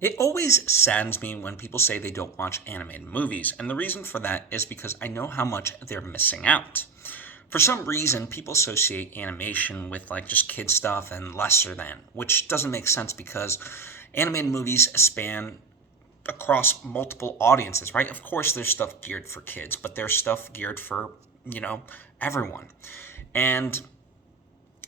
It always saddens me when people say they don't watch animated movies, and the reason for that is because I know how much they're missing out. For some reason, people associate animation with like just kid stuff and lesser than, which doesn't make sense because animated movies span across multiple audiences, right? Of course, there's stuff geared for kids, but there's stuff geared for, you know, everyone. And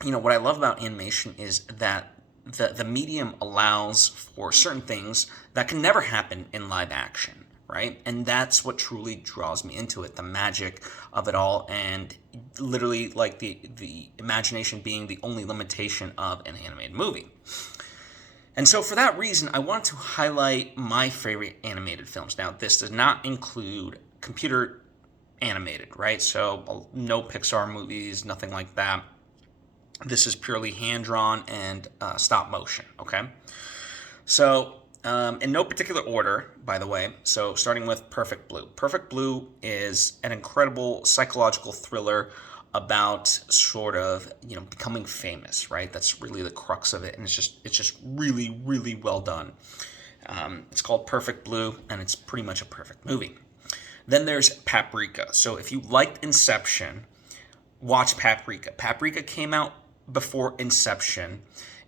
what I love about animation is that the medium allows for certain things that can never happen in live action, right? And that's what truly draws me into it, the magic of it all, and literally like the imagination being the only limitation of an animated movie. And so for that reason, I want to highlight my favorite animated films. Now, this does not include computer animated, right? So no Pixar movies, nothing like that. This is purely hand drawn and stop motion, okay? So, in no particular order, by the way, so starting with Perfect Blue. Perfect Blue is an incredible psychological thriller about sort of, becoming famous, right? That's really the crux of it, and it's just really, really well done. It's called Perfect Blue, and it's pretty much a perfect movie. Then there's Paprika. So if you liked Inception, watch Paprika. Paprika came out before Inception,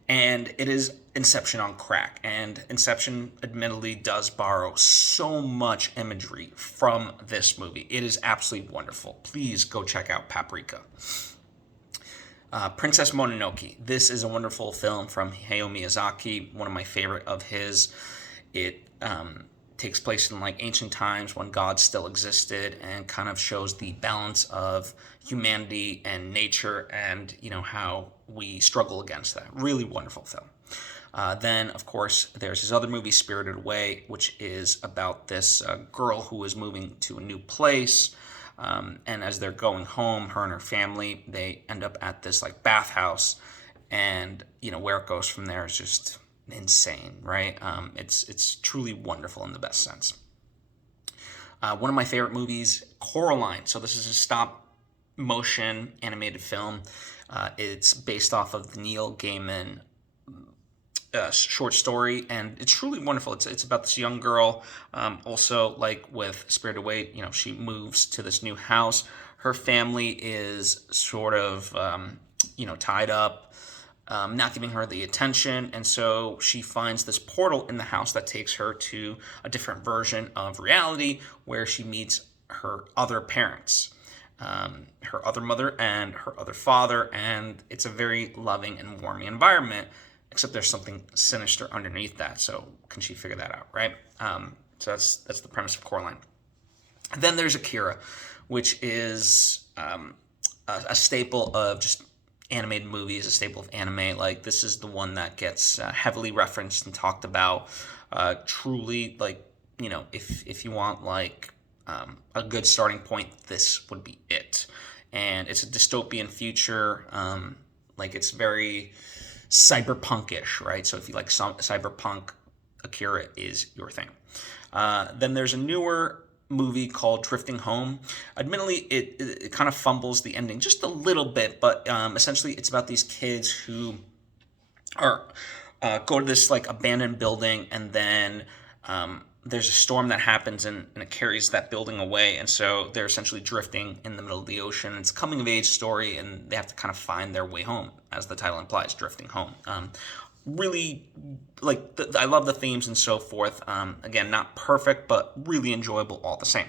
and it is Inception on crack. And Inception admittedly does borrow so much imagery from this movie. It is absolutely wonderful. Please go check out Paprika. Princess Mononoke. This is a wonderful film from Hayao Miyazaki, one of my favorite of his. It takes place in like ancient times when gods still existed, and kind of shows the balance of humanity and nature, and how we struggle against that. Really wonderful film. Then, of course, there's his other movie, Spirited Away, which is about this girl who is moving to a new place. And as they're going home, her and her family, they end up at this like bathhouse, and where it goes from there is just insane, right? It's truly wonderful in the best sense. One of my favorite movies, Coraline. So this is a stop motion animated film. It's based off of the Neil Gaiman short story, and it's truly wonderful. It's about this young girl. Also, like with Spirited Away, she moves to this new house. Her family is sort of tied up, not giving her the attention, and so she finds this portal in the house that takes her to a different version of reality where she meets her other parents. Her other mother and her other father, and it's a very loving and warming environment, except there's something sinister underneath that. So can she figure that out, right? So that's the premise of Coraline. Then there's Akira, which is a staple of just animated movies, a staple of anime. Like this is the one that gets heavily referenced and talked about. Truly, like if you want like a good starting point, this would be it. And it's a dystopian future. Like it's very cyberpunkish, right? So if you like cyberpunk, Akira is your thing. Then there's a newer movie called Drifting Home. Admittedly, it kind of fumbles the ending just a little bit, but essentially it's about these kids who are go to this like abandoned building, and then there's a storm that happens, and it carries that building away, and so they're essentially drifting in the middle of the ocean. It's a coming of age story, and they have to kind of find their way home, as the title implies, drifting home. Really, like I love the themes and so forth. Again, not perfect, but really enjoyable all the same.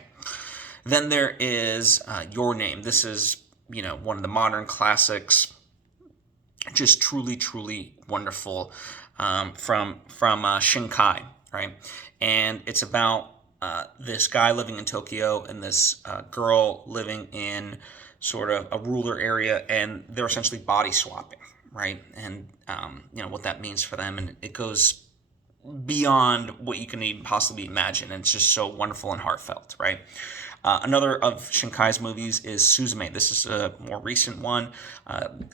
Then there is Your Name. This is one of the modern classics, just truly, truly wonderful, from Shinkai, right? And it's about this guy living in Tokyo and this girl living in sort of a rural area, and they're essentially body swapping, right? And what that means for them, and it goes beyond what you can even possibly imagine, and it's just so wonderful and heartfelt, right? Another of Shinkai's movies is Suzume. This is a more recent one.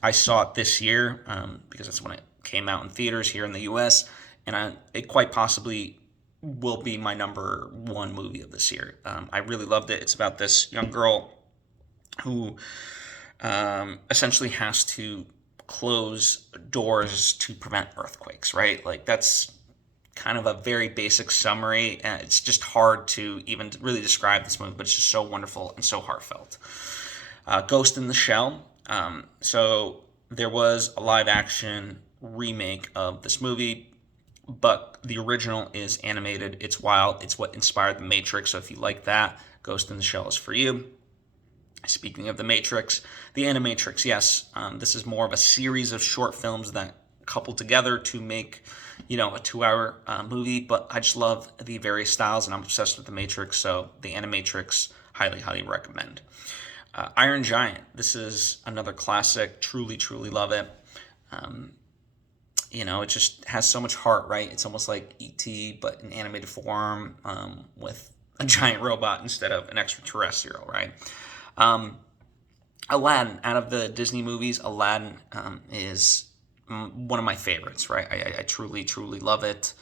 I saw it this year because that's when it came out in theaters here in the U.S., and it quite possibly will be my number one movie of this year. I really loved it. It's about this young girl who essentially has to close doors to prevent earthquakes, right? Like that's kind of a very basic summary. It's just hard to even really describe this movie, but it's just so wonderful and so heartfelt. Ghost in the Shell. So there was a live action remake of this movie, but the original is animated. It's wild. It's what inspired The Matrix. So if you like that, Ghost in the Shell is for you. Speaking of The Matrix, the Animatrix, yes, this is more of a series of short films that couple together to make, a 2-hour movie. But I just love the various styles, and I'm obsessed with The Matrix. So the Animatrix, highly, highly recommend. Iron Giant. This is another classic. Truly, truly love it. It just has so much heart, right? It's almost like E.T., but in animated form, with a giant robot instead of an extraterrestrial, right? Aladdin. Out of the Disney movies, Aladdin is one of my favorites, right? I truly, truly love it.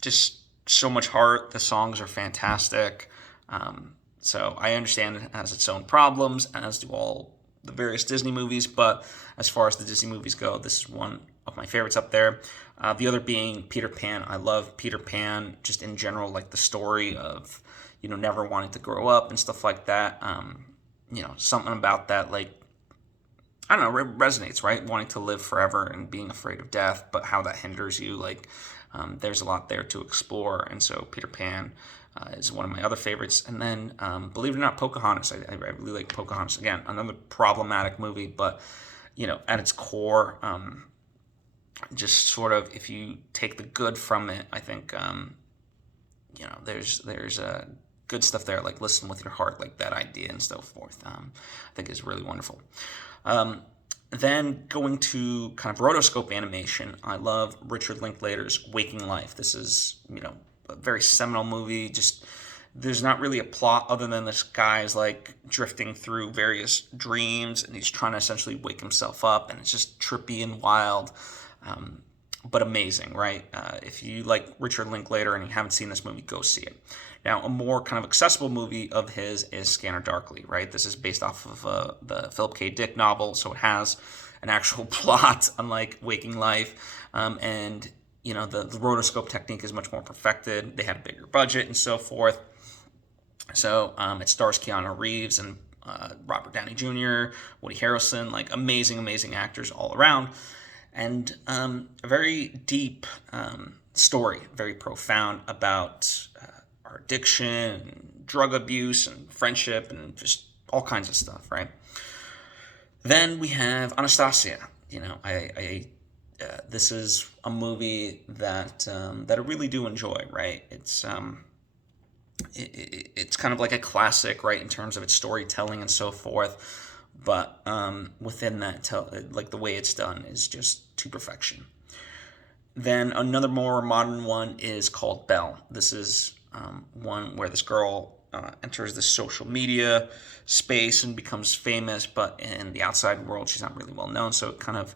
Just so much heart. The songs are fantastic. So I understand it has its own problems, as do all the various Disney movies, but as far as the Disney movies go, this is one of my favorites up there. The other being Peter Pan. I love Peter Pan just in general, like the story of, never wanting to grow up and stuff like that. Something about that, like, I don't know, resonates, right? Wanting to live forever and being afraid of death, but how that hinders you, like, there's a lot there to explore. And so Peter Pan is one of my other favorites. And then, believe it or not, Pocahontas. I really like Pocahontas. Again, another problematic movie, but, at its core, just sort of, if you take the good from it, I think, there's good stuff there, like listen with your heart, like that idea and so forth. I think is really wonderful. Then going to kind of rotoscope animation, I love Richard Linklater's Waking Life. This is, a very seminal movie. Just there's not really a plot other than this guy is like drifting through various dreams and he's trying to essentially wake himself up, and it's just trippy and wild, but amazing, right? If you like Richard Linklater and you haven't seen this movie, go see it. Now, a more kind of accessible movie of his is Scanner Darkly, right? This is based off of the Philip K. Dick novel, so it has an actual plot, unlike Waking Life. And, the rotoscope technique is much more perfected. They had a bigger budget and so forth. So it stars Keanu Reeves and Robert Downey Jr., Woody Harrelson, like amazing, amazing actors all around. And a very deep story, very profound about our addiction, and drug abuse, and friendship, and just all kinds of stuff, right? Then we have Anastasia. This is a movie that I really do enjoy, right? It's it's kind of like a classic, right, in terms of its storytelling and so forth. But within that, like the way it's done is just to perfection. Then another more modern one is called Belle. This is one where this girl enters the social media space and becomes famous, but in the outside world, she's not really well known. So it kind of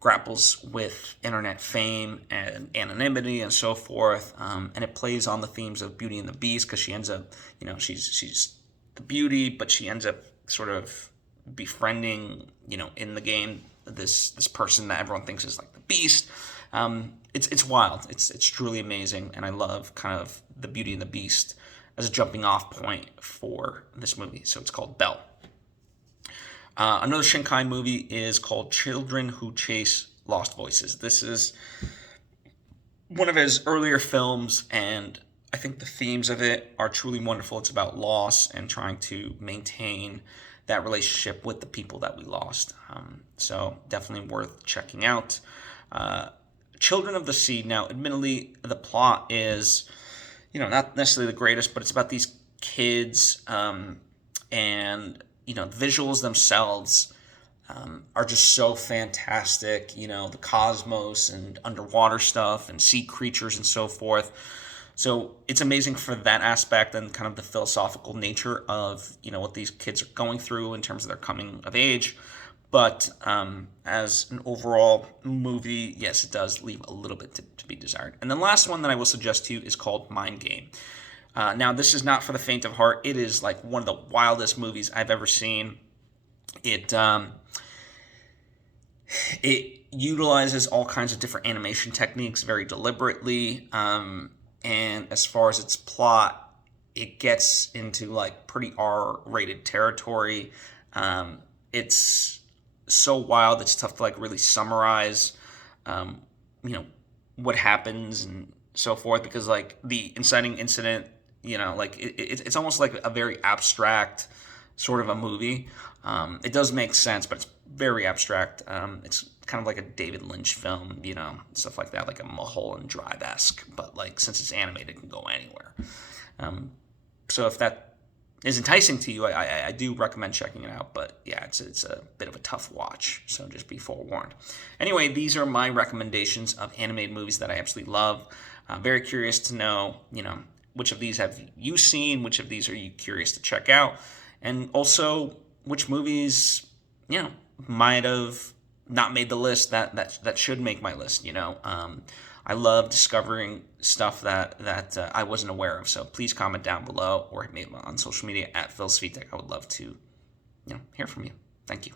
grapples with internet fame and anonymity and so forth. And it plays on the themes of Beauty and the Beast, because she ends up, she's the beauty, but she ends up sort of befriending, in the game, this person that everyone thinks is like the Beast. It's wild. It's truly amazing, and I love kind of the Beauty and the Beast as a jumping off point for this movie. So it's called Belle. Another Shinkai movie is called Children Who Chase Lost Voices. This is one of his earlier films, and I think the themes of it are truly wonderful. It's about loss and trying to maintain that relationship with the people that we lost. So definitely worth checking out. Children of the Sea. Now, admittedly, the plot is, not necessarily the greatest, but it's about these kids, and the visuals themselves are just so fantastic. The cosmos and underwater stuff and sea creatures and so forth. So it's amazing for that aspect and kind of the philosophical nature of, what these kids are going through in terms of their coming of age. But as an overall movie, yes, it does leave a little bit to be desired. And the last one that I will suggest to you is called Mind Game. Now, this is not for the faint of heart. It is like one of the wildest movies I've ever seen. It utilizes all kinds of different animation techniques very deliberately. And as far as its plot, it gets into like pretty R-rated territory. It's so wild, it's tough to like really summarize, um, you know, what happens and so forth, because like the inciting incident, like it's almost like a very abstract sort of a movie. It does make sense, but it's very abstract. It's kind of like a David Lynch film, stuff like that, like a Mulholland Drive-esque, but like since it's animated, it can go anywhere. So if that is enticing to you, I do recommend checking it out. But yeah, it's a bit of a tough watch, so just be forewarned. Anyway, these are my recommendations of animated movies that I absolutely love. I'm very curious to know, which of these have you seen? Which of these are you curious to check out? And also, which movies, might have not made the list that should make my list. I love discovering stuff that I wasn't aware of. So please comment down below or hit me on social media at Phil Svitek. I would love to, hear from you. Thank you.